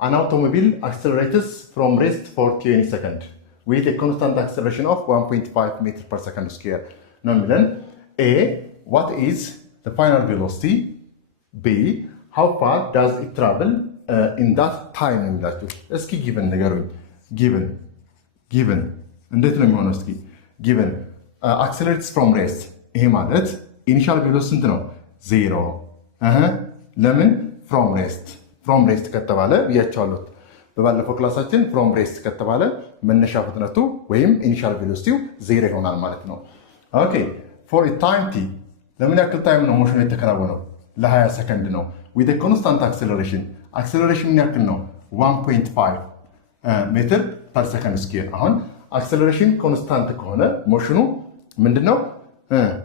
An automobile accelerates from rest for 20 seconds with a constant acceleration of 1.5 meters per second square. Now, A. What is the final velocity? B. How far does it travel in that time? Let's keep given. Given accelerates from rest. ይሄ ማለት ኢኒሻል ቬሎሲቲ ስንት ነው? 0 ለምን from rest ከተባለ ብያቸዋለሁ በባለፈው ክላሳችን from rest ከተባለ መነሻ ፍጥነቱ ወይም ኢኒሻል ቬሎሲቲው 0 ይሆናል ማለት ነው። ኦኬ for a time t ለምን ያክል ታይም ነው ሞሽኑ የተከናወነው? ለ20 ሰከንድ ነው። with a constant acceleration ምን ያክል ነው? 1.5 ሜትር ፐር ሰከንድ ስኩዌር። አሁን አክሰለሬሽን ኮንስታንት ከሆነ ሞሽኑ ምንድነው?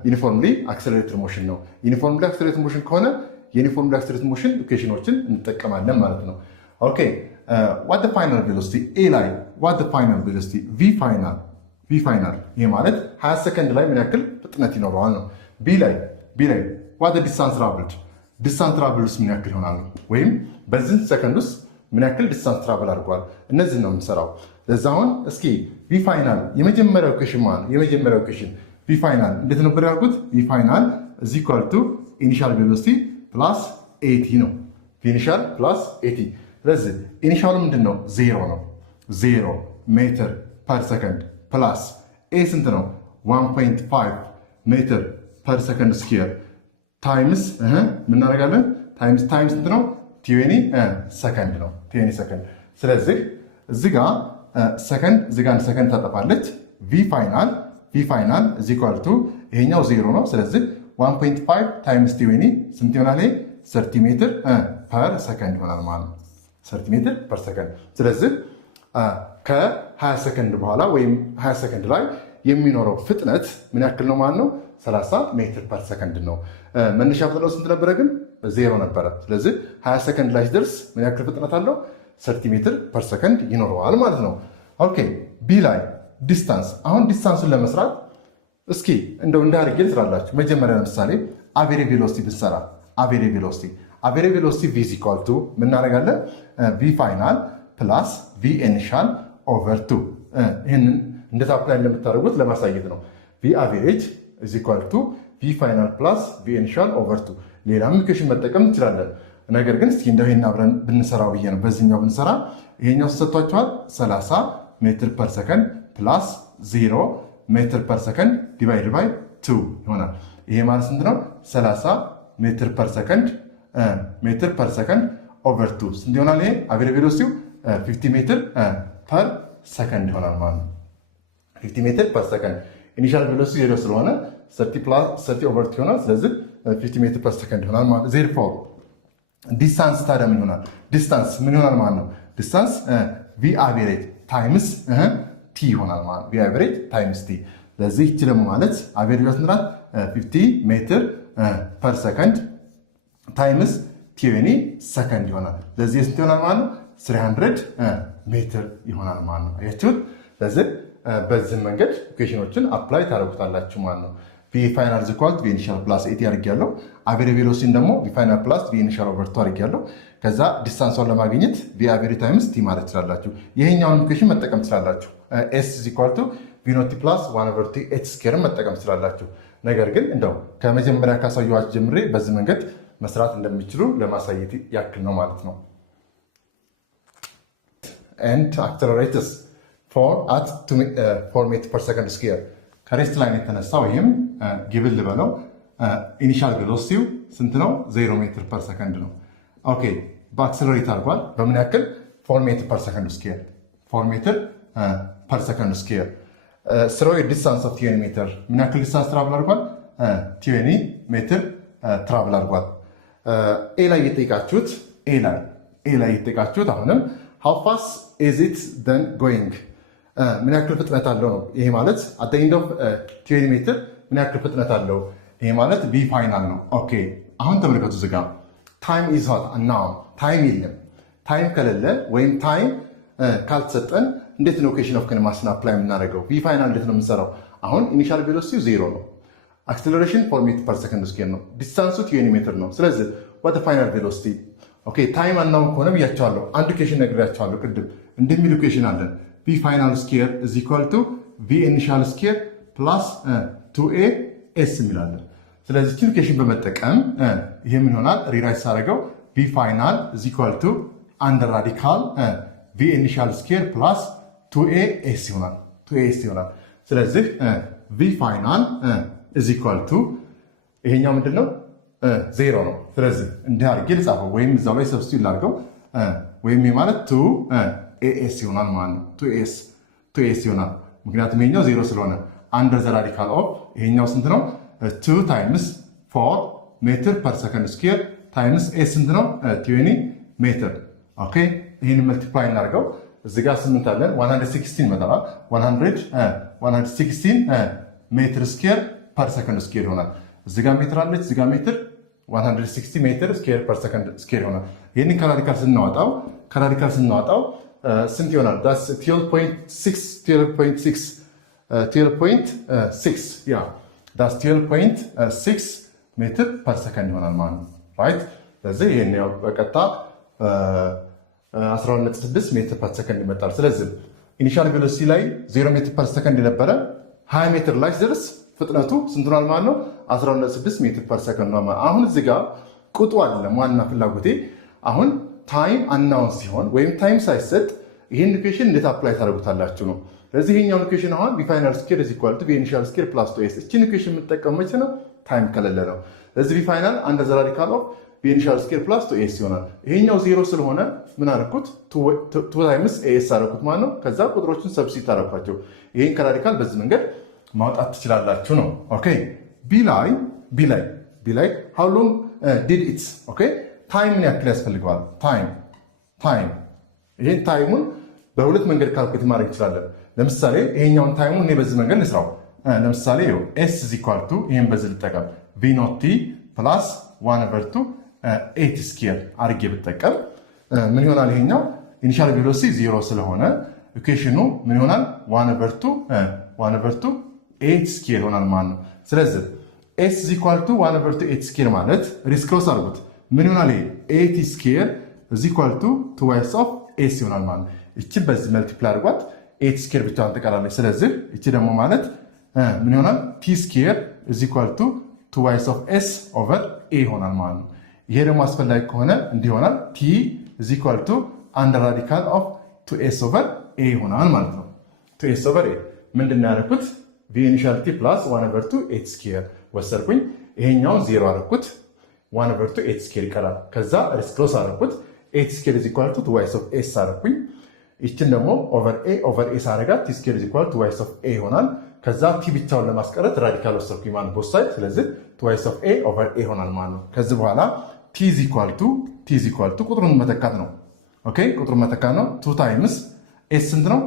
ዩኒፎርምሊ አክሰለሬትድ ሞሽን ነው። ዩኒፎርምሊ አክሰለሬትድ ሞሽን ከሆነ ዩኒፎርምሊ አክሰለሬትድ ሞሽን ኢኩዌሽኖችን እንጠቀማለን ማለት ነው። ኦኬ what the final velocity? a ላይ what the final velocity? v final ይሄ ማለት 20 ሰከንድ ላይ ምን ያክል ፍጥነት ይኖረዋል ነው። b ላይ what the distance traveled? ምን ያክል ይሆናል? ወይም በዚህ ሰከንድ ውስጥ ምን ያክል ዲስታንስ ትራቨል አድርጓል? እነዚህ ነው የምንሰራው። ለዛውን እስኪ v final የመጀመሪያው ኢኩዌሽን v final እንዴት ነበር ያልኩት? v final is equal to initial velocity plus at ነው። initial plus at ስለዚህ ኢኒሻሉ ምንድነው? 0 ነው። 0 ሜትር ፐር ሰከንድ ፕላስ a ስንት ነው? 1.5 ሜትር ፐር ሰከንድ ስኩዌር ታይምስ ምን እናደርጋለን? ታይምስ ስንት ነው? 20 ሰከንድ ነው። 20 ሰከንድ። ስለዚህ እዚህ ጋር ሰከንድ ታጠፋለች። v final is equal to ይሄኛው 0 ነው። ስለዚህ 1.5 ታይምስ 20 ስንት ይሆናል? 30 ሜትር ፐር ሰከንድ ይሆናል ማለት ነው። 30 ሜትር ፐር ሰከንድ። ስለዚህ ከ20 ሰከንድ በኋላ ወይም 20 ሰከንድ ላይ የሚኖረው ፍጥነት ምን ያክል ነው ማለት ነው? 30 ሜትር ፐር ሰከንድ ነው። መነሻ ፍጥነቱ ስንት ነበረ ግን? 0 ነበረ። ስለዚህ 20 ሰከንድ ላይ ሲደርስ ምን ያክል ፍጥነት አለው? 30 ሜትር ፐር ሰከንድ ይኖረዋል ማለት ነው። ኦኬ ቢ ላይ ዲስታንስ። አሁን ዲስታንሱን ለመስራት እስኪ እንደው እንዳርጌ ልስራላችሁ። መጀመሪያ ለምሳሌ አቬሬጅ ቬሎሲቲ ብንሰራ አቬሬጅ ቬሎሲቲ v is equal to ምን እናደርጋለን? v final plus v initial over 2 ይሄንን እንዴት አፕላይ እንደምታደርጉት ለማሳየት ነው። v average is equal to v final plus v initial over 2 ሌላም ኢኩዌሽን መጠቀም እንችላለን። ነገር ግን እስኪ እንደው ይሄን አብረን ብንሰራው ብዬ ነው። በዚህኛው ብንሰራ ይሄኛው ተሰጥቷችኋል 30 ሜትር ፐር ሰከንድ ፕላስ 0 ሜትር ፐር ሰከንድ ዲቫይድ ባይ 2 ይሆናል። ይሄ ማለት ስንት ነው? 30 ሜትር ፐር ሰከንድ ኦቨር 2 ስንት ይሆናል? ይሄ አቬሬጅ ቬሎሲቲው 50 ሜትር ፐር ሰከንድ ይሆናል ማለት ነው። 50 ሜትር ፐር ሰከንድ ኢኒሻል ቬሎሲቲ 0 ስለሆነ 30 ኦቨር 2 ይሆናል። ስለዚህ 50 ሜትር ፐር ሰከንድ ይሆናል ማለት ነው። ዜርፎር ዲስታንስ ታዲያ ምን ይሆናል? ዲስታንስ ምን ይሆናል ማለት ነው? ዲስታንስ ቪ አቬሬጅ ታይምስ ቲ ይሆናል ማለት ነው። ቪ አቬሬጅ ታይምስ ቲ። ለዚህ እቺ ደግሞ ማለት አቬሬጅ ወስንራት 50 ሜትር ፐር ሰከንድ ታይምስ 20 ሰከንድ ይሆናል። ለዚህ ስንት ይሆናል ማለት ነው? 300 ሜትር ይሆናል ማለት ነው። አያችሁት? ለዚህ በዚህ መንገድ ኢኩዌሽኖችን አፕላይ ታደርጉታላችሁ ማለት ነው። ቪ ፋይናል ኢዝ ኢኳል ቱ ቪ ኢኒሻል ፕላስ ኤቲ አድርጌያለሁ። አቬሬጅ ቬሎሲቲን ደግሞ ቪ ፋይናል ፕላስ ቪ ኢኒሻል ኦቨር 2 አድርጌያለሁ። ከዛ ዲስታንሷን ለማግኘት ቪ አቬሬጅ ታይምስ ቲ ማለት ትችላላችሁ። ይሄኛውን ኢኩዌሽን መጠቀም ትችላላችሁ። ኤስ ኢዝ ኢኳል ቱ ቪ ኖት ፕላስ 1 ኦቨር 2 ኤች ስኩዌርን መጠቀም ትችላላችሁ። ነገር ግን እንደው ከመጀመሪያ ካሳየኋችሁ ጀምሬ በዚህ መንገድ መስራት እንደሚችሉ ለማሳየት ያክል ነው ማለት ነው። and accelerators at 4 ሜትር ፐር ሰከንድ ስኩዌር ከሬስት ላይን የተነሳው ይህም ጊቭን ልበለው ኢኒሻል ቬሎሲቲው ስንት ነው? 0 ሜትር ፐር ሰከንድ ነው። ኦኬ በአክሰለሬት አድርጓል። በምን ያክል? 4 ሜትር ፐር ሰከንድ ስኩዌር 4 ሜትር ፐር ሰከንድ ስኩዌር ስሮ ዲስታንስ ኦፍ 20 ሜትር ምን ያክል ዲስታንስ ትራቭል አድርጓል? 20 ሜትር ትራቭል አድርጓል። ኤ ላይ የተጠቃችሁት አሁንም how fast is it then going ምን ያክል ፍጥነት አለው ነው። ይሄ ማለት at the end of 20 ሜትር ምን ያክል ፍጥነት አለው? ይሄ ማለት v ፋይናል ነው። ኦኬ አሁን ተመልከቱ እዚህ ጋር ታይም ኢዝ ሆት now ታይም የለም። ታይም ከሌለ ወይም ታይም ካልተሰጠን እንዴት ነው ኢኩዌሽን ኦፍ ኪኔማቲክስን አፕላይ የምናደርገው? ቪ ፋይናል እንዴት ነው የምንሰራው? አሁን ኢኒሻል ቬሎሲቲው 0 ነው። አክሰለሬሽን 4 ሜትር ፐር ሰከንድ ስኩዌር ነው። ዲስታንሱ 20 ሜትር ነው። ስለዚህ what the final velocity ኦኬ ታይም አናውን ከሆነ ብያቸዋለሁ። አንድ ኢኩዌሽን ነግሬያቸዋለሁ ቅድም። እንደሚል ኢኩዌሽን አለን v ፋይናል ስኬር is equal to v ኢኒሻል ስኬር ፕላስ 2a s የሚላለን። ስለዚህ እችን ኢኩዌሽን በመጠቀም ይሄ ምን ይሆናል? ሪራይት ሳደርገው v ፋይናል is equal to አንደር ራዲካል v ኢኒሻል ስኬር ፕላስ 2a s ይሆናል። 2a s ይሆናል። ስለዚህ v ፋይናል is equal to ይሄኛው ምንድነው? ዜሮ ነው። ስለዚህ እንዲህ አድርጌ ልጻፈው ወይም እዛው ላይ ሰብስቲዩት ላድርገው ወይም ማለት 2as ይሆናል ማለት ነው። 2as ይሆናል። ምክንያቱም ይሄኛው ዜሮ ስለሆነ አንደር ዘ ራዲካል ኦፍ ይሄኛው ስንት ነው? 2 ታይምስ 4 ሜትር ፐር ሰከንድ ስኩዌር ታይምስ s ስንት ነው? 20 ሜትር። ኦኬ ይሄን መልቲፕላይ እናድርገው። እዚህ ጋር 8 አለን 116 ይመጣል። 116 ሜትር ስኩዌር ፐር ሰከንድ ስኩዌር ይሆናል። እዚህ ጋር ሜትር አለች፣ እዚህ ጋር ሜትር 160 ሜትር ስኩዌር ፐር ሰከንድ ስኩዌር ይሆናል። ይሄንን ከራዲካል ስናወጣው ስንት ይሆናል? ዳስ 12.6 ሜትር ፐር ሰከንድ ይሆናል ማለት ነው። ራይት። ስለዚህ ይሄን ያው በቀጥታ 12.6 ሜትር ፐር ሰከንድ ይመጣል። ስለዚህ ኢኒሻል ቬሎሲቲ ላይ 0 ሜትር ፐር ሰከንድ የነበረ 20 ሜትር ላይ ሲደርስ ፍጥነቱ ስንት ሆኗል ማለት ነው? 12.6 ሜትር ፐር ሰከንድ ነው ማለት። አሁን እዚህ ጋር ቁጥሩ አይደለም ዋና ፍላጎቴ። አሁን ታይም አናውን ሲሆን ወይም ታይም ሳይሰጥ ይሄን ኢኩዌሽን እንዴት አፕላይ ታደርጉታላችሁ ነው። ስለዚህ ይሄኛው ኢኩዌሽን አሁን v ፋይናል ስኬር is equal to v ኢኒሻል ስኬር ፕላስ 2s እቺን ኢኩዌሽን የምትጠቀመው መቼ ነው? ታይም ከሌለ ነው። ስለዚህ v ፋይናል አንደር ዘ ራዲካል ኦፍ v ኢኒሻል ስኬር ፕላስ 2s ይሆናል። ይሄኛው ዜሮ ስለሆነ ምን አደረኩት? 2 ታይምስ as አደረኩት ማለት ነው። ከዛ ቁጥሮችን ሰብስቲት አደረኳቸው። ይሄን ከራዲካል በዚህ መንገድ ማውጣት ትችላላችሁ ነው። ኦኬ ቢ ላይ how long did it ኦኬ ታይም ምን ያክል ያስፈልገዋል? ታይም ይሄን ታይሙን በሁለት መንገድ ካልኩሌት ማድረግ እንችላለን። ለምሳሌ ይሄኛውን ታይሙን እኔ በዚህ መንገድ ልስራው። ለምሳሌ s is equal to ይሄን በዚህ ልጠቀም v not t plus 1/2 8 ስኩዌር አድርጌ ብጠቀም ምን ይሆናል? ይሄኛው ኢኒሻል ቬሎሲቲ 0 ስለሆነ ኢኩዌሽኑ ምን ይሆናል? 1/2 8 ስኩዌር ይሆናል ማለት ነው። ስለዚህ s is equal to 1/8 ስኩዌር ማለት ሪስክሮስ አድርጉት ምን ይሆናል? ይሄ 8 ስኩዌር is equal to 2s of s ይሆናል ማለት ነው። እቺ በዚህ መልቲፕላይ አድርጓት 8 ስኩዌር ብቻዋን ትቀራለች። ስለዚህ እቺ ደግሞ ማለት ምን ይሆናል? t ስኩዌር is equal to 2s of s over a ይሆናል ማለት ነው። ይሄ ደግሞ አስፈላጊ ከሆነ እንዲህ ይሆናል t is equal to under radical of 2s over a ይሆናል ማለት ነው። 2s over a ምንድን ነው ያደረኩት? v initial t plus 1/2 8 ስኩዌር ወሰድኩኝ። ይሄኛውን 0 አደረኩት 1/2 8 ስኩዌር ይቀራል። ከዛ ሪስክሮስ አደረኩት 8 ስኩዌር is equal to 2s of s አደረኩኝ። ይችን ደግሞ ኦቨር ኤ ሳረጋት ቲ ስኩዌር is equal to 2s of a ይሆናል። ከዛ ቲ ብቻውን ለማስቀረት ራዲካል ወሰድኩኝ ማለት ቦት ሳይድ። ስለዚህ 2s of a ኦቨር ኤ ይሆናል ማለት ነው። ከዚህ በኋላ ቲ is equal to ቁጥሩን መተካት ነው። ኦኬ ቁጥሩን መተካት ነው። 2 ታይምስ s ስንት ነው?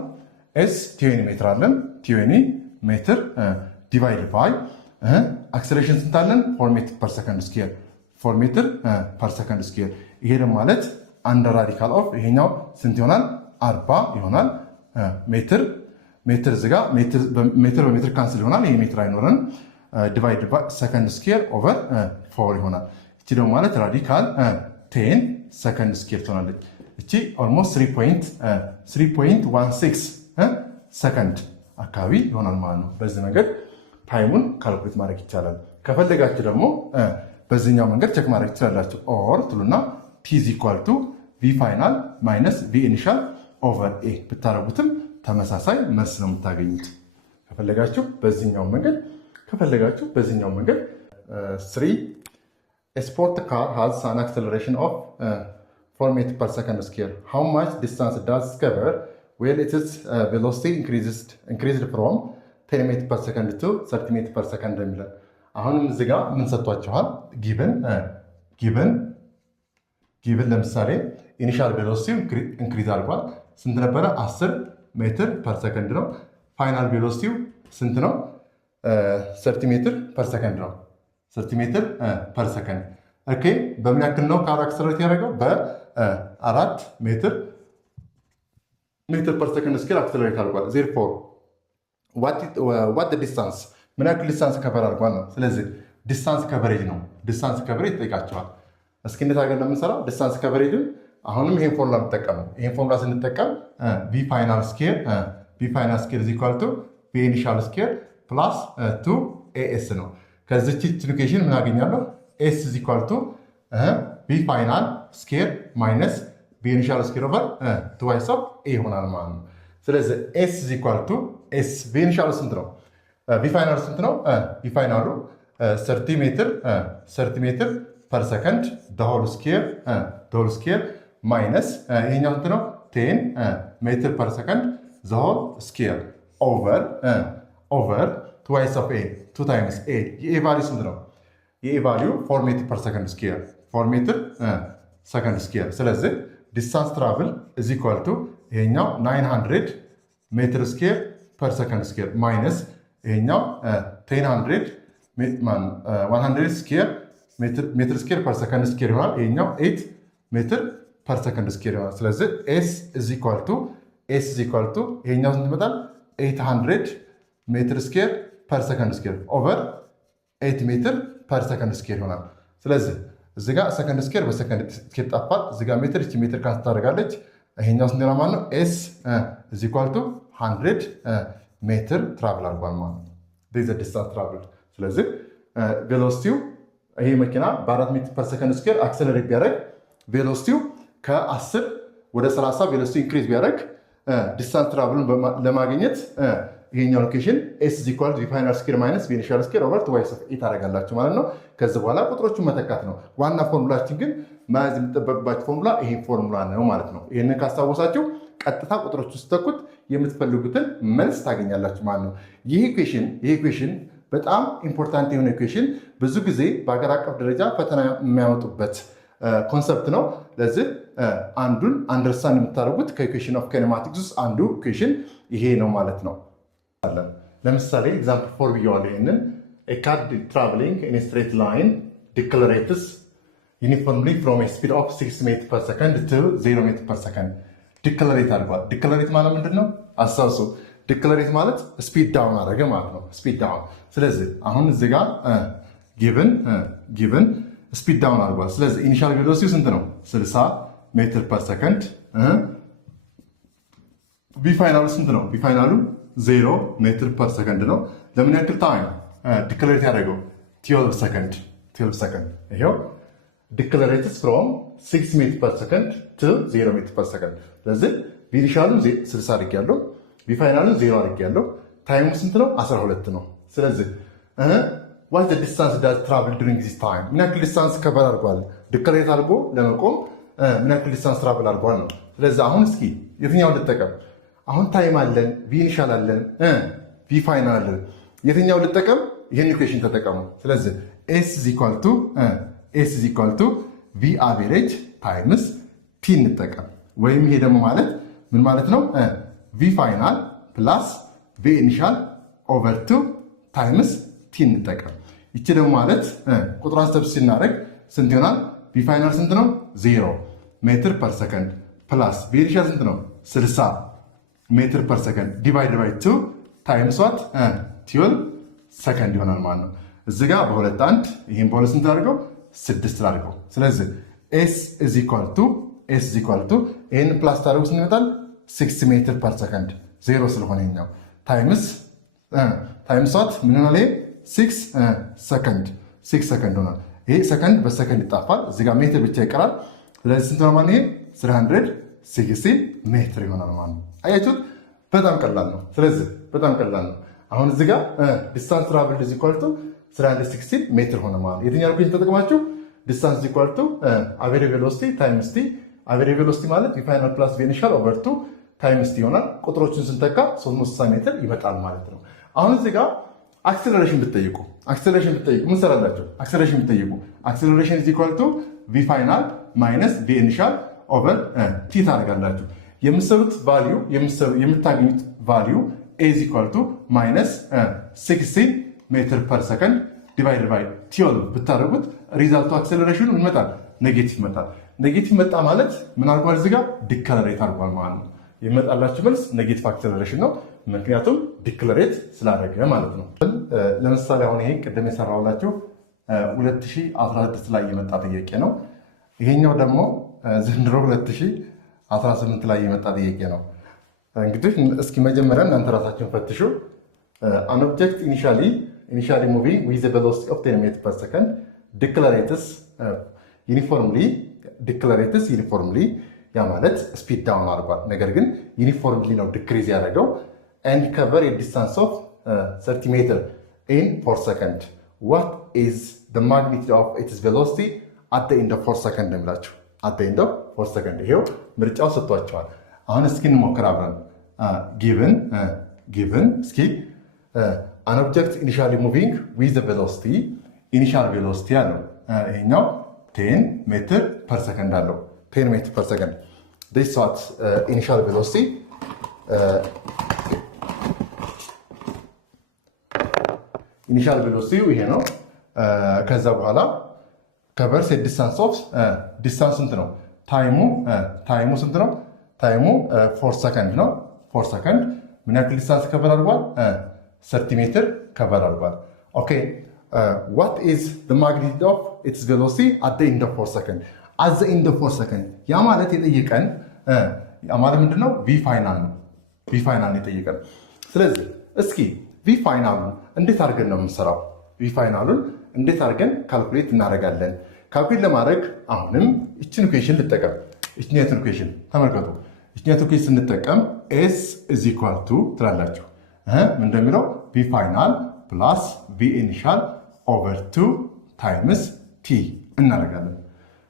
s 20 ሜትር አለን 20 ሜትር ዲቫይድ ባይ አክሰሌሬሽን ስንት አለን? 4 ሜትር ፐር ሰከንድ ስኩዌር 4 ሜትር ፐር ሰከንድ ስኩዌር። ይሄ ደግሞ ማለት አንደር ራዲካል ኦፍ ይሄኛው ስንት ይሆናል? 40 ይሆናል ሜትር እዚህ ጋር ሜትር በሜትር ካንስል ይሆናል። ይሄ ሜትር አይኖረን ዲቫይድ ባይ ሰከንድ ስኩዌር ኦቨር 4 ይሆናል። እቺ ደግሞ ማለት ራዲካል 10 ሰከንድ ስኩዌር ትሆናለች። እቺ ኦልሞስት 3.16 ሰከንድ አካባቢ ይሆናል ማለት ነው። በዚህ መንገድ ታይሙን ካልኩሌት ማድረግ ይቻላል። ከፈለጋችሁ ደግሞ በዚህኛው መንገድ ቼክ ማድረግ ትችላላችሁ። ኦር ትሉና t is equal to v ፋይናል ማይነስ v ኢኒሻል ኦቨር ኤ ብታረጉትም ተመሳሳይ መልስ ነው የምታገኙት። ከፈለጋችሁ በዚህኛው መንገድ 3 a sport car has an acceleration of 4 meters per second square. How much distance does it cover when its velocity increased from 10 meters per second to 30 meters per second የሚለው አሁንም እዚህ ጋር ምን ሰጥቷችኋል? ጊቨን ለምሳሌ ኢኒሻል ቬሎሲቲ ኢንክሪዝ አድርጓል። ስንት ነበረ? 10 ሜትር ፐር ሰከንድ ነው። ፋይናል ቬሎሲቲው ስንት ነው? 30 ሜትር ፐር ሰከንድ ነው። 30 ሜትር ፐር ሰከንድ። ኦኬ በምን ያክል ነው ካር አክሰለሬት ያደረገው? በ4 ሜትር ፐር ሰከንድ ስኬል አክሰለሬት አድርጓል። ዜርፎር ዋት ዲስታንስ ምን ያክል ዲስታንስ ከቨር አድርጓል ነው። ስለዚህ ዲስታንስ ከቨሬጅ ነው። ዲስታንስ ከቨሬጅ ይጠይቃቸዋል። እስኪ እንዴት አድርገን እንደምንሰራው ዲስታንስ ከቨሬጅን አሁንም ይሄን ፎርሙላ እንጠቀም። ይሄን ፎርሙላ ስንጠቀም v ፋይናል ስኬር is equal to v ኢኒሻል ስኬር ፕላስ 2as ነው። ከዚህች ኢኩዌሽን ምን አገኛለሁ? s is equal to v ፋይናል ስኬር ማይነስ v ኢኒሻል ስኬር ኦቨር 2 of a ይሆናል ማለት ነው። ስለዚህ s is equal to s v ኢኒሻል ስንት ነው? v ፋይናል ስንት ነው? v ፋይናሉ 30 ሜትር ፐር ሰከንድ ሆል ስኬር ማይነስ ይሄኛው ስንት ነው? 10 ሜትር ፐር ሰከንድ ሆል ስኬር ኦቨር ትዋይስ ኦፍ ኤ 2 ታይምስ ኤ። የኤ ቫልዩ ስንት ነው? የኤ ቫልዩ 4 ሜትር ፐር ሰከንድ ስኬር 4 ሜትር ሰከንድ ስኬር። ስለዚህ ዲስታንስ ትራቭል ኢዝ ኢኳል ቱ ይሄኛው 900 ሜትር ስኬር ፐር ሰከንድ ስኬር ማይነስ ይሄኛው 100 ስኬር ሜትር ስኬር ፐር ሰከንድ ስኬር ይሆናል። ይሄኛው 8 ሜትር ፐር ሰከንድ ስኬር ይሆናል። ስለዚህ ኤስ ኢዝ ኢኳል ቱ ይሄኛው ስንት ይመጣል? 800 ሜትር ስኬር ፐር ሰከንድ ስኬር ኦቨር 8 ሜትር ፐር ሰከንድ ስኬር ይሆናል። ስለዚህ እዚህ ጋር ሰከንድ ስኬር በሰከንድ ስኬር ጠፋል። እዚህ ጋር ሜትር እቺ ሜትር ካንስል ታደርጋለች። ይሄኛው ስንት ነው ማለት ነው? ኤስ ኢዝ ኢኳል ቱ 100 ሜትር ትራቭል አድርጓል ማለት ነው። ዲስ ዲስታንስ ትራቭል። ስለዚህ ቬሎሲቲው ይሄ መኪና በ4 ሜትር ፐር ሰከንድ ስኬር አክሰለሬት ቢያደርግ ቬሎሲቲው ከ10 ወደ 30 ቬሎሲቲ ኢንክሪዝ ቢያደርግ ዲስታንስ ትራቭልን ለማግኘት ይሄኛው ሎኬሽን ኤስ ኢዝ ኢኳል ቱ ፋይናል ስኬር ማይነስ ቪ ኢኒሻል ስኬር ኦቨር ትዋይስ ኦፍ ኤ ታደርጋላችሁ ማለት ነው። ከዚህ በኋላ ቁጥሮቹን መተካት ነው። ዋና ፎርሙላችን ግን መያዝ የሚጠበቅባችሁ ፎርሙላ ይሄ ፎርሙላ ነው ማለት ነው። ይህንን ካስታወሳችሁ ቀጥታ ቁጥሮቹ ስተኩት የምትፈልጉትን መልስ ታገኛላችሁ ማለት ነው። ይህ ኢኩዌሽን በጣም ኢምፖርታንት የሆነ ኢኩዌሽን ብዙ ጊዜ በሀገር አቀፍ ደረጃ ፈተና የሚያወጡበት ኮንሰፕት ነው። ለዚህ አንዱን አንደርስታንድ የምታደርጉት ከኢኩዌሽን ኦፍ ኬኔማቲክስ ውስጥ አንዱ ኢኩዌሽን ይሄ ነው ማለት ነው። ለምሳሌ ኤግዛምፕል 4 ብየዋለሁ። ይህንን ካር ትራቨሊንግ ኢን ስትሬት ላይን ዲክለሬትስ ዩኒፎርምሊ ፍሮም ስፒድ ኦፍ 6 ሜትር ፐር ሰከንድ ቱ 0 ሜትር ፐር ሰከንድ ዲክለሬት አድርጓል። ዲክለሬት ማለት ምንድን ነው? አስታውሱ። ዲክለሬት ማለት ስፒድ ዳውን አደረገ ማለት ነው። ስፒድ ዳውን። ስለዚህ አሁን እዚህ ጋር ጊቭን ስፒድ ዳውን አድርጓል። ስለዚህ ኢኒሻል ቬሎሲቲው ስንት ነው? 60 ሜትር ፐር ሰከንድ። ቪ ፋይናሉ ስንት ነው? ቪ ፋይናሉ 0 ሜትር ፐር ሰከንድ ነው። ለምን ያክል ታይም ዲክለሬት ያደረገው? 12 ሰከንድ። ይሄው ዲክለሬትስ ፍሮም 6 ሜትር ፐር ሰከንድ ቱ 0 ሜትር ፐር ሰከንድ። ስለዚህ ቪ ኢኒሻሉ 60 አድርጌያለሁ፣ ቪ ፋይናሉ 0 አድርጌያለሁ። ታይሙ ስንት ነው? 12 ነው። ስለዚህ ዋት ዲስታንስ ዳዝ ትራቭል ዱሪንግ ዚስ ታይም፣ ምን ያክል ዲስታንስ ከቨር አድርጓል? ዲክለሬት አድርጎ ለመቆም ምን ያክል ዲስታንስ ትራቭል አድርጓል ነው። ስለዚህ አሁን እስኪ የትኛውን ልጠቀም? አሁን ታይም አለን፣ ቪ ኢኒሻል አለን፣ ቪ ፋይናል አለን። የትኛውን ልጠቀም? ይህን ኢኩዌሽን ተጠቀሙ። ስለዚህ ኤስ ኢዝ ኢኳል ቱ ቪ አቬሬጅ ታይምስ ቲ እንጠቀም። ወይም ይሄ ደግሞ ማለት ምን ማለት ነው? ቪ ፋይናል ፕላስ ቪ ኢኒሻል ኦቨር ቱ ታይምስ ቲ እንጠቀም። ይቺ ደግሞ ማለት ቁጥሯን ሰብስ ስናደርግ ስንት ይሆናል? ቪ ፋይናል ስንት ነው? 0 ሜትር ፐር ሰከንድ ፕላስ ቪ ኢኒሻል ስንት ነው? 60 ሜትር ፐር ሰከንድ ዲቫይድ ባይ 2 ታይምስ ዋት 12 ሰከንድ ይሆናል ማለት ነው። እዚህ ጋር በሁለት አንድ ይህም በሁለት ስንት አድርገው 6 አድርገው። ስለዚህ ኤስ ኢዝ ኢኳል ቱ ይህን ፕላስ ታደርጉ ስንት ይመጣል? 6 ሜትር ፐር ሰከንድ 0 ስለሆነ ይኛው ታይምስ ዋት ምን ሆናል? 6 ሰከንድ ሆናል። ይሄ ሰከንድ በሰከንድ ይጣፋል። እዚህ ጋር ሜትር ብቻ ይቀራል። ስለዚህ ስንት ነው ማለት? ይሄ 360 ሜትር ይሆናል ማለት ነው። አያችሁት? በጣም ቀላል ነው። ስለዚህ በጣም ቀላል ነው። አሁን እዚህ ጋር ዲስታንስ ትራቭል ኢዝ ኢኳል ቱ 360 ሜትር ሆነ ማለት ነው። የትኛው ኢኩዌሽን ተጠቅማችሁ? ዲስታንስ ኢዝ ኢኳል ቱ አቬሬጅ ቬሎሲቲ ታይምስ ቲ። አቬሬጅ ቬሎሲቲ ማለት ቪ ፋይናል ፕላስ ቪ ኢኒሻል ኦቨር ቱ ታይምስ ቲ ይሆናል። ቁጥሮችን ስንተካ 360 ሜትር ይመጣል ማለት ነው። አሁን እዚህ ጋር አክሰለሬሽን ብትጠይቁ ምን ሰራላችሁ? አክሰለሬሽን ብትጠይቁ አክሰለሬሽን ኢዝ ኢኳል ቱ ቪ ፋይናል ማይነስ ቪ ኢኒሻል ኦቨር ቲ ታደርጋላችሁ። የምትሰሩት ቫልዩ የምታገኙት ቫልዩ ኢዝ ኢኳል ቱ ማይነስ 60 ሜትር ፐር ሰከንድ ዲቫይድ ባይ 12 ብታደርጉት ሪዛልቱ አክሰለሬሽኑ ይመጣል፣ ኔጌቲቭ ይመጣል። ኔጌቲቭ መጣ ማለት ምን አድርጓል? እዚህ ጋር ዲክለሬት አድርጓል ማለት ነው። የሚመጣላችሁ መልስ ኔጌቲቭ አክሰለሬሽን ነው፣ ምክንያቱም ዲክለሬት ስላደረገ ማለት ነው። ለምሳሌ አሁን ይሄ ቅድም የሰራሁላችሁ 2016 ላይ የመጣ ጥያቄ ነው። ይሄኛው ደግሞ ዘንድሮ 2018 ላይ የመጣ ጥያቄ ነው። እንግዲህ እስኪ መጀመሪያ እናንተ ራሳችሁን ፈትሹ። an object initially moving with a velocity of 10 meters per second declarates uniformly ያ ማለት ስፒድ ዳውን አድርጓል። ነገር ግን ዩኒፎርምሊ ነው ዲክሪዝ ያደረገው and cover a distance of 30 meters in 4 seconds. What is the magnitude of its velocity at the end of 4 seconds የሚላችሁ at the end of 4 seconds። ይሄው ምርጫው ሰጥቷቸዋል። አሁን እስኪ እንሞክር አብረን። given እስኪ an object initially moving with the velocity initial velocity አለው ይሄኛው 10 ሜትር ፐር ሰከንድ አለው 10 ሜትር ፐር ሰከንድ this what initial velocity ኢኒሻል ቬሎሲቲው ይሄ ነው። ከዛ በኋላ ከቨርስ ዲስታንስ ኦፍ ዲስታንስ ስንት ነው? ታይሙ ስንት ነው? ታይሙ 4 ሰከንድ ነው። 4 ሰከንድ ምን ያክል ዲስታንስ ከቨር አድርጓል? 30 ሜትር ከቨር አድርጓል። ኦኬ what is the magnitude of its velocity at the end of 4 seconds? at the end of 4 seconds ያ ማለት የጠየቀን ያ ማለት ምንድነው? v ፋይናል ነው። v ፋይናል የጠየቀን። ስለዚህ እስኪ ቪ ፋይናሉን እንዴት አድርገን ነው የምንሰራው? ቪ ፋይናሉን እንዴት አድርገን ካልኩሌት እናደርጋለን? ካልኩሌት ለማድረግ አሁንም እችን ኢኩዌሽን ልጠቀም። እችኛቱን ኢኩዌሽን ተመልከቱ። እችኛቱን ኢኩዌሽን ስንጠቀም ኤስ ኢዝ ኢኳል ቱ ትላላችሁ ምን እንደሚለው ቪ ፋይናል ፕላስ ቪ ኢኒሻል ኦቨር 2 ታይምስ ቲ እናደርጋለን።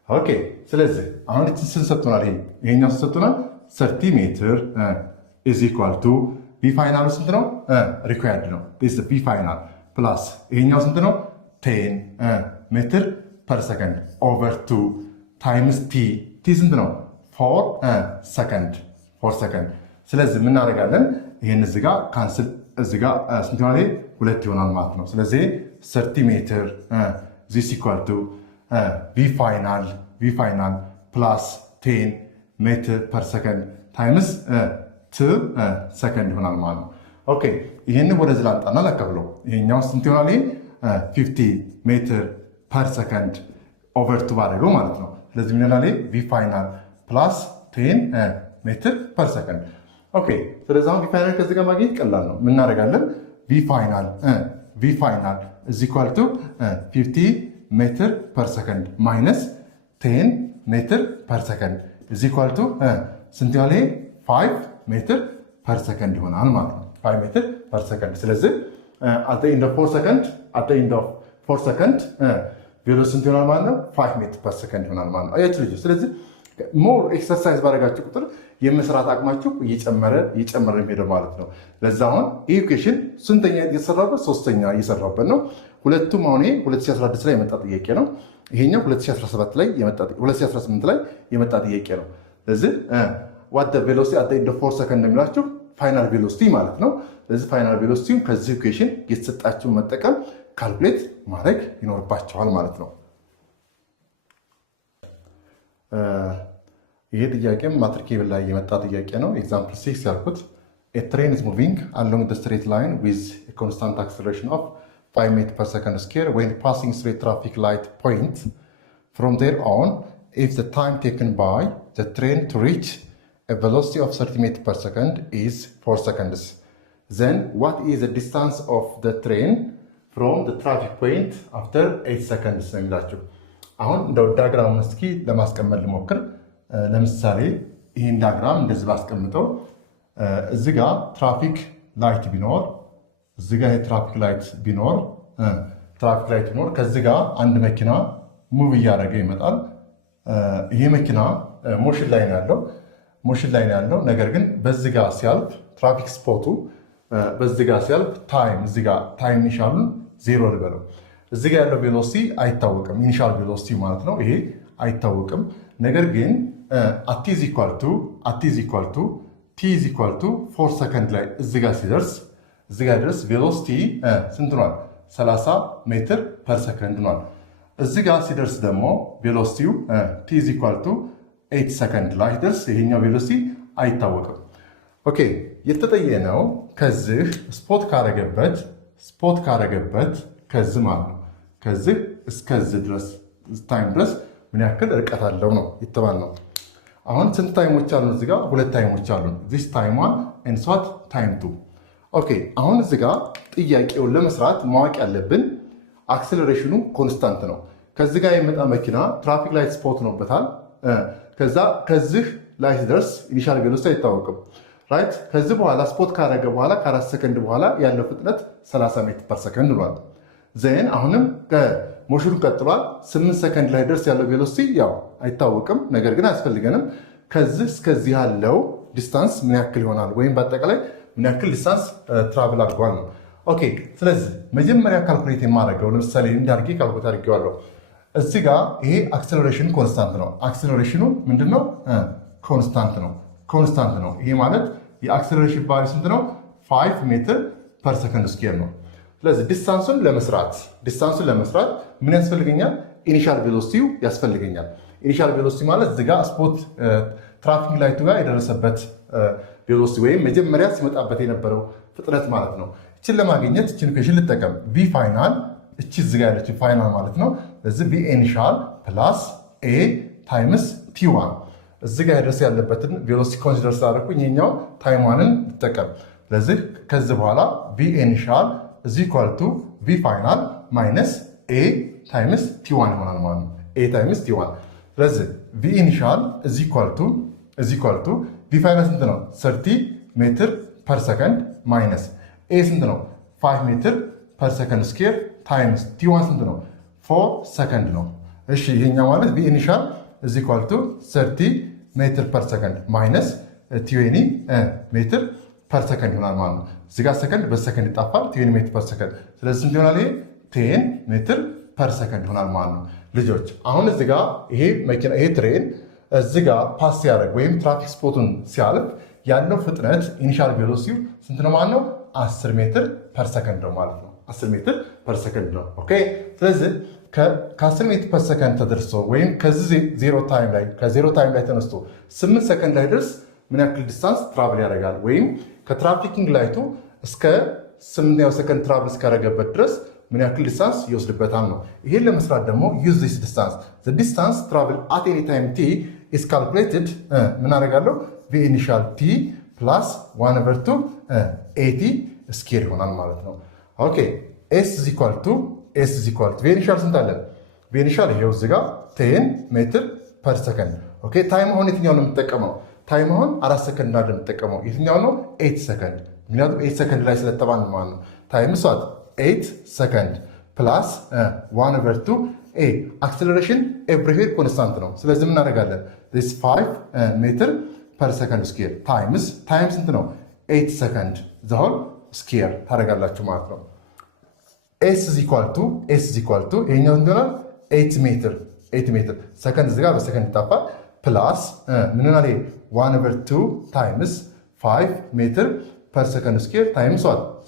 ኦኬ ስለዚህ አሁን እችን ስንሰጡናል፣ ይሄኛው ስንሰጡናል 30 ሜትር ኢዝ ኢኳል ቱ ቪ ፋይናሉ ስንት ነው? ሪኳየርድ ነው ቪ ፋይናል ፕላስ ይሄኛው ስንት ነው? 10 ሜትር ፐር ሰከንድ ኦቨር 2 ታይምስ ቲ ስንት ነው? 4 ሰከንድ። ስለዚህ የምናደርጋለን ይህን እዚጋ ካንስል እዚጋ ስንት ይሆናል? 2 ይሆናል ማለት ነው። ስለዚህ 30 ሜትር ዚስ ኢኳል ቱ ቪ ፋይናል ፕላስ 10 ሜትር ፐር ሰከንድ ታይምስ 2 ሰከንድ ይሆናል ማለት ነው። ኦኬ ይሄን ወደዚህ ላምጣና ላከፍለው። ይሄኛው ስንት ይሆናል? 50 ሜትር ፐር ሰከንድ ኦቨር 2 ባደረገው ማለት ነው። ስለዚህ ምን ይሆናል? ቪ ፋይናል ፕላስ 10 ሜትር ፐር ሰከንድ። ኦኬ ስለዚህ አሁን ቪ ፋይናል ከዚህ ጋር ማግኘት ቀላል ነው። ምን እናደርጋለን? ቪ ፋይናል is equal to 50 ሜትር ፐር ሰከንድ ማይነስ 10 ሜትር ፐር ሰከንድ is equal to ስንት ይሆናል? 5 ሜትር ፐር ሰከንድ ይሆናል ማለት ነው። 5 ሜትር ፐር ሰከንድ። ስለዚህ at the end of 4 ሰከንድ ቬሎሲቲ ስንት ይሆናል ማለት ነው? 5 ሜትር ፐር ሰከንድ ይሆናል ማለት ነው። አያችሁ ልጅ። ስለዚህ ሞር ኤክሰርሳይዝ ባደረጋችሁ ቁጥር የመስራት አቅማችሁ እየጨመረ የሚሄደው ማለት ነው። ለዛ አሁን ኢኩዌሽን ስንተኛ እየሰራበት? 3ኛ እየሰራበት ነው። ሁለቱም አሁን 2016 ላይ የመጣ ጥያቄ ነው። ይሄኛው 2018 ላይ የመጣ ጥያቄ ነው። ስለዚህ what the velocity at the end of 4 seconds እንደሚላችሁ ፋይናል ቬሎሲቲ ማለት ነው። ስለዚህ ፋይናል ቬሎሲቲውን ከዚህ ኢኩዌሽን የተሰጣችሁን መጠቀም ካልኩሌት ማድረግ ይኖርባቸዋል ማለት ነው። ይሄ ጥያቄም ማትሪኬብል ላይ የመጣ ጥያቄ ነው። ኤግዛምፕል 6 ያልኩት a train is moving along the straight line with a constant acceleration of 5 meters per second square when passing through a traffic light point. From there on, if the time taken by the train to reach a velocity of 30 meters per second is 4 seconds, then what is the distance of the train from the traffic point after 8 seconds ነው የሚላችሁ። አሁን እንደው ዳያግራም እስኪ ለማስቀመጥ ልሞክር። ለምሳሌ ይህን ዳያግራም እንደዚህ ባስቀምጠው እዚህ ጋር ትራፊክ ላይት ቢኖር እዚህ ጋር የትራፊክ ላይት ቢኖር ከዚህ ጋር አንድ መኪና ሙቭ እያደረገ ይመጣል። ይሄ መኪና ሞሽን ላይ ነው ያለው። ነገር ግን በዚህ ጋር ሲያልፍ ትራፊክ ስፖቱ በዚህ ጋር ሲያልፍ ታይም ኢኒሻሉን 0 ልበለው። እዚህ ጋር ያለው ቬሎሲቲ አይታወቅም፣ ኢኒሻል ቬሎሲቲ ማለት ነው። ይሄ አይታወቅም። ነገር ግን ቲ ኢዝ ኢኳል ቱ 4 ሰከንድ ላይ እዚህ ጋር ሲደርስ ቬሎሲቲ ስንት ሆኗል? 30 ሜትር ፐር ሰከንድ ሆኗል። እዚህ ጋር ሲደርስ ደግሞ ቬሎሲቲው ቲ ኢዝ ኢኳል ቱ 8 ሰከንድ ላይ ሲደርስ ይሄኛው ቬሎሲቲ አይታወቅም። ኦኬ የተጠየነው ከዚህ ስፖት ካረገበት ከዚህ ማለት ነው ከዚህ እስከዚህ ድረስ ታይም ድረስ ምን ያክል ርቀት አለው ነው የተባልነው። አሁን ስንት ታይሞች አሉን? እዚህ ጋር ሁለት ታይሞች አሉን። ዚስ ታይም 1 ኤንድ ስዋት ታይም 2። ኦኬ አሁን እዚህ ጋር ጥያቄውን ለመስራት ማወቅ ያለብን አክሰለሬሽኑ ኮንስታንት ነው። ከዚህ ጋር የመጣ መኪና ትራፊክ ላይት ስፖት ሆኖበታል። ከዛ ከዚህ ላይ ሲደርስ ኢኒሻል ቬሎሲቲ አይታወቅም ራይት። ከዚህ በኋላ ስፖት ካደረገ በኋላ ከ4 ሰከንድ በኋላ ያለው ፍጥነት 30 ሜትር ፐር ሰከንድ ብሏል። ዘን አሁንም ሞሽኑ ቀጥሏል። 8 ሰከንድ ላይ ደርስ ያለው ቬሎሲቲ ያው አይታወቅም፣ ነገር ግን አያስፈልገንም። ከዚህ እስከዚህ ያለው ዲስታንስ ምን ያክል ይሆናል ወይም በአጠቃላይ ምን ያክል ዲስታንስ ትራቭል አድርጓል ነው። ኦኬ ስለዚህ መጀመሪያ ካልኩሌት የማደርገው ለምሳሌ እንዳርጌ ካልኩሌት አድርጌዋለሁ። እዚህ ጋር ይሄ አክሰለሬሽን ኮንስታንት ነው። አክሰለሬሽኑ ምንድነው? ኮንስታንት ነው። ይሄ ማለት የአክሰለሬሽን ቫልዩ ስንት ነው? 5 ሜትር ፐር ሰከንድ ስኩዌር ነው። ስለዚህ ዲስታንሱን ለመስራት ምን ያስፈልገኛል? ኢኒሻል ቬሎሲቲው ያስፈልገኛል። ኢኒሻል ቬሎሲቲ ማለት እዚህ ጋር ስፖት ትራፊክ ላይቱ ጋር የደረሰበት ቬሎሲቲ ወይም መጀመሪያ ሲመጣበት የነበረው ፍጥነት ማለት ነው። እችን ለማግኘት እችን ኢኩዌሽን ልጠቀም። ቪ ፋይናል እቺ እዚህ ጋር ያለች ፋይናል ማለት ነው። ስለዚህ ቪ ኢኒሻል ፕላስ ኤ ታይምስ ቲ1 እዚህ ጋር የደረሰ ያለበትን ቬሎሲቲ ኮንሲደር ስላደረኩኝ ይሄኛው ታይሟንን ልጠቀም። ስለዚህ ከዚህ በኋላ ቪ ኢኒሻል is equal to v final minus a times t1 ይሆናል ማለት ነው። a times t1 ስለዚህ v initial is equal to v final ስንት ነው? 30 ሜትር ፐር ሰከንድ ማይነስ a ስንት ነው? 5 ሜትር ፐር ሰከንድ ስኩዌር ታይምስ t1 ስንት ነው? 4 ሰከንድ ነው። እሺ ይሄኛው ማለት v initial is equal to 30 ሜትር ፐር ሰከንድ ማይነስ 20 ሜትር ፐር ሰከንድ ይሆናል ማለት ነው። እዚህ ጋር ሰከንድ በሰከንድ ይጣፋል። 10 ሜትር ፐር ሰከንድ። ስለዚህ ስንት ይሆናል? ይሄ 10 ሜትር ፐር ሰከንድ ይሆናል ማለት ነው። ልጆች አሁን እዚህ ጋር ይሄ መኪና ይሄ ትሬን እዚህ ጋር ፓስ ሲያደርግ ወይም ትራፊክ ስፖቱን ሲያልፍ ያለው ፍጥነት ኢኒሻል ቬሎሲቲው ስንት ነው ማለት ነው? 10 ሜትር ፐር ሰከንድ ነው ማለት ነው። 10 ሜትር ፐር ሰከንድ ነው። ኦኬ ስለዚህ ከ10 ሜትር ፐር ሰከንድ ተደርሶ ወይም ከዚህ ዜሮ ታይም ላይ ተነስቶ 8 ሰከንድ ላይ ድረስ ምን ያክል ዲስታንስ ትራቭል ያደርጋል ወይም ከትራፊኪንግ ላይቱ እስከ 8ኛው ሰከንድ ትራቭል እስካደረገበት ድረስ ምን ያክል ዲስታንስ ይወስድበታል ነው። ይሄን ለመስራት ደግሞ ዩዝ ዲስ ዲስታንስ ዘ ዲስታንስ ትራቭል አት ኤኒ ታይም ቲ ኢዝ ካልኩሌትድ ምን አደርጋለሁ? ቪ ኢኒሻል ቲ ፕላስ 1/2 ኤቲ ስኬር ይሆናል ማለት ነው። ኦኬ ኤስ ኢዝ ኢኳል ቱ ቪ ኢኒሻል ስንት አለን? ቪ ኢኒሻል ይሄው እዚህ ጋር 10 ሜትር ፐር ሰከንድ። ኦኬ ታይም አሁን የትኛው ነው የምጠቀመው? ታይም አሁን 4 ሰከንድ እንዳለ የምጠቀመው የትኛው ነው? 8 ሰከንድ። ምክንያቱም 8 ሰከንድ ላይ ስለጠባን ማለት ነው። ታይምሷት 8 ሰከንድ ፕላስ 1/2 ኤ አክሰለሬሽን ኤቭሪዌር ኮንስታንት ነው። ስለዚህ ምን እናደርጋለን? ዚስ 5 ሜትር ፐር ሰከንድ ስኩዌር ታይም ስንት ነው? 8 ሰከንድ ዘሆል ስኩዌር ታደርጋላችሁ ማለት ነው። ኤስ ኢዝ ኢኳል ቱ ይሄኛው እንደሆነ 8 ሜትር ሰከንድ እዚህ ጋር በሰከንድ ይጣፋል ፕላስ ምንና ላይ 1/2 ታይምስ 5 ሜትር ፐር ሰከንድ ስኩዌር ታይምስ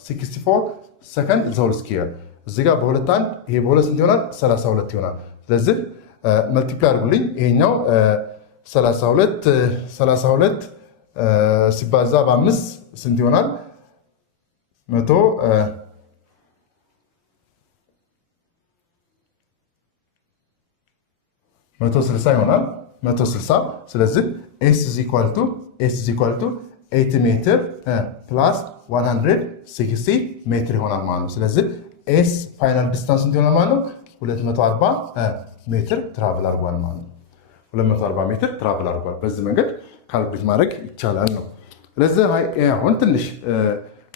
64 ሰከንድ ዘሆል ስኩዌር እዚህ ጋር በሁለት አንድ ይሄ በሁለት ስንት ይሆናል? 32 ይሆናል። ስለዚህ መልቲፕላይ አድርጉልኝ። ይሄኛው 32 ሲባዛ በ5 ስንት ይሆናል? 160 ይሆናል። 160 ስለዚህ ኤስ ኢዝ ኢኳል ቱ 8 ሜትር ፕላስ 160 ሜትር ይሆናል ማለት ነው። ስለዚህ ኤስ ፋይናል ዲስታንስ እንት ይሆናል ማለት ነው 240 ሜትር ትራቭል አድርጓል ማለት ነው። 240 ሜትር ትራቭል አድርጓል። በዚህ መንገድ ካልኩሌት ማድረግ ይቻላል ነው። ስለዚህ አሁን ትንሽ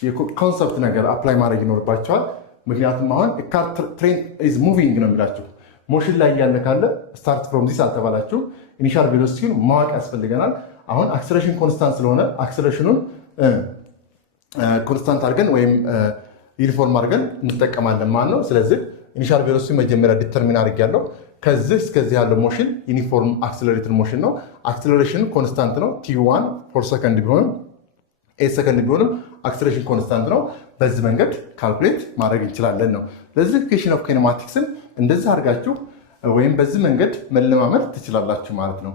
የኮንሰፕት ነገር አፕላይ ማድረግ ይኖርባቸዋል። ምክንያቱም አሁን ካር ትሬን ኢዝ ሙቪንግ ነው የሚላችሁ ሞሽን ላይ ያለ ካለ ስታርት ፍሮም ዚስ አልተባላችሁ ኢኒሻል ቬሎሲቲውን ማወቅ ያስፈልገናል። አሁን አክሰለሬሽን ኮንስታንት ስለሆነ አክሰለሬሽኑን ኮንስታንት አድርገን ወይም ዩኒፎርም አድርገን እንጠቀማለን ማለት ነው። ስለዚህ ኢኒሻል ቬሎሲቲ መጀመሪያ ዲተርሚን አድርጌያለሁ። ከዚህ እስከዚህ ያለው ሞሽን ዩኒፎርም አክሰለሬትድ ሞሽን ነው። አክሰለሬሽን ኮንስታንት ነው። ቲ1 ፎር ሰከንድ ቢሆንም 8 ሰከንድ ቢሆንም አክሰለሬሽን ኮንስታንት ነው። በዚህ መንገድ ካልኩሌት ማድረግ እንችላለን ነው። ለዚህ ኢኩዌሽን ኦፍ ኪኔማቲክስን እንደዚህ አድርጋችሁ ወይም በዚህ መንገድ መለማመድ ትችላላችሁ ማለት ነው።